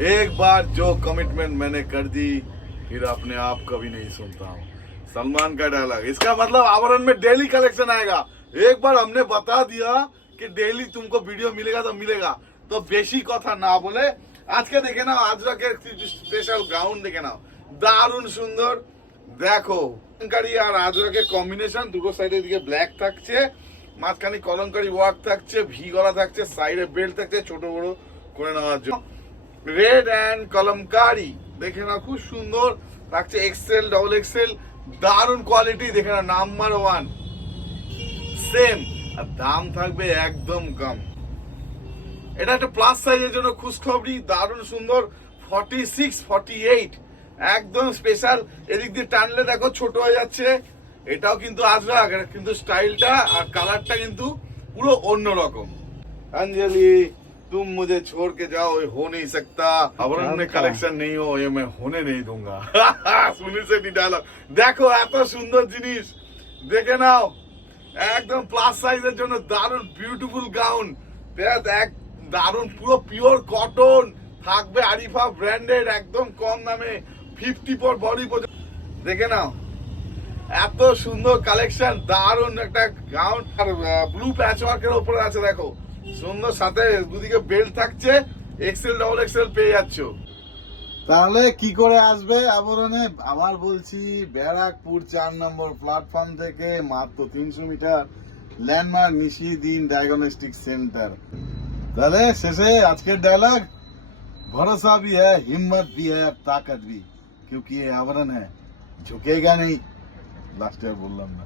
एक बार जो कमिटमेंट मैंने कर दी फिर अपने आप कभी नहीं सुनता हूँ। सलमान का डायलॉग, इसका मतलब आवरण में डेली कलेक्शन आएगा। एक बार हमने बता दिया कि डेली तुमको वीडियो मिलेगा तो मिलेगा, तो बेशी कथा ना बोले आज के देखे नाओ আজরাকের স্পেশাল গাউন দেখে নাও, দারুণ সুন্দর। দেখো কলমকারী আর আজরাকের কম্বিনেশন, দুটো সাইডের দিকে ব্ল্যাক থাকছে, মাঝখানে কলমকারী ওয়ার্ক থাকছে, ভি গলা থাকছে, সাইডে বেল্ট থাকছে ছোট বড় করে নেওয়ার জন্য। রেড অ্যান্ড কলমকারী দেখে নাও, খুব সুন্দর লাগছে। এক্সেল ডবল এক্সেল, দারুণ কোয়ালিটি, দেখে নাও নাম্বার 1 সেম। আর দাম থাকবে একদম কম। এটা একটা প্লাস সাইজের জন্য খুশখবরি, দারুণ সুন্দর। 46 48 একদম স্পেশাল। এদিক দিয়ে টানলে দেখো ছোট হয়ে যাচ্ছে। এটাও কিন্তু আজরাক, কিন্তু স্টাইলটা আর কালারটা কিন্তু পুরো অন্যরকম। अंजलि तुम मुझे छोड़ के जाओ, ये हो नहीं सकता। आवरण में कलेक्शन नहीं हो, ये मैं होने नहीं दूंगा। सुनील शेट्टी डायलॉग। দেখো এত সুন্দর জিনিস দেখে নাও, একদম প্লাস সাইজের জন্য দারুণ বিউটিফুল গাউন। এক দারুণ পুরো পিওর কটন থাকবে, আরিফা ব্র্যান্ডেড, একদম কম দামে 50 পর বডি পর্যন্ত। দেখে নাও এত সুন্দর কালেকশন, দারুণ একটা গাউন। আর ব্লু প্যাচ ওয়ার্কের উপরে আছে, দেখো সুন্দর, সাথে দুদিকে বেল্ট থাকছে, এক্সেল ডবল এক্সেল পেয়ে যাচ্ছ। তাহলে কি করে আসবে আবরণে? আবার বলছি, ব্যারাকপুর 4 নম্বর প্ল্যাটফর্ম থেকে মাত্র 300 মিটার, ল্যান্ডমার্ক নিশিদিন ডায়াগনস্টিক সেন্টার। তাহলে শেষে আজকের ডায়লগ, भरोसा भी है, हिम्मत भी है, ताकत भी, क्योंकि ये आवरण है, झुकेगा नहीं। लास्ट ईयर बोललाम ना।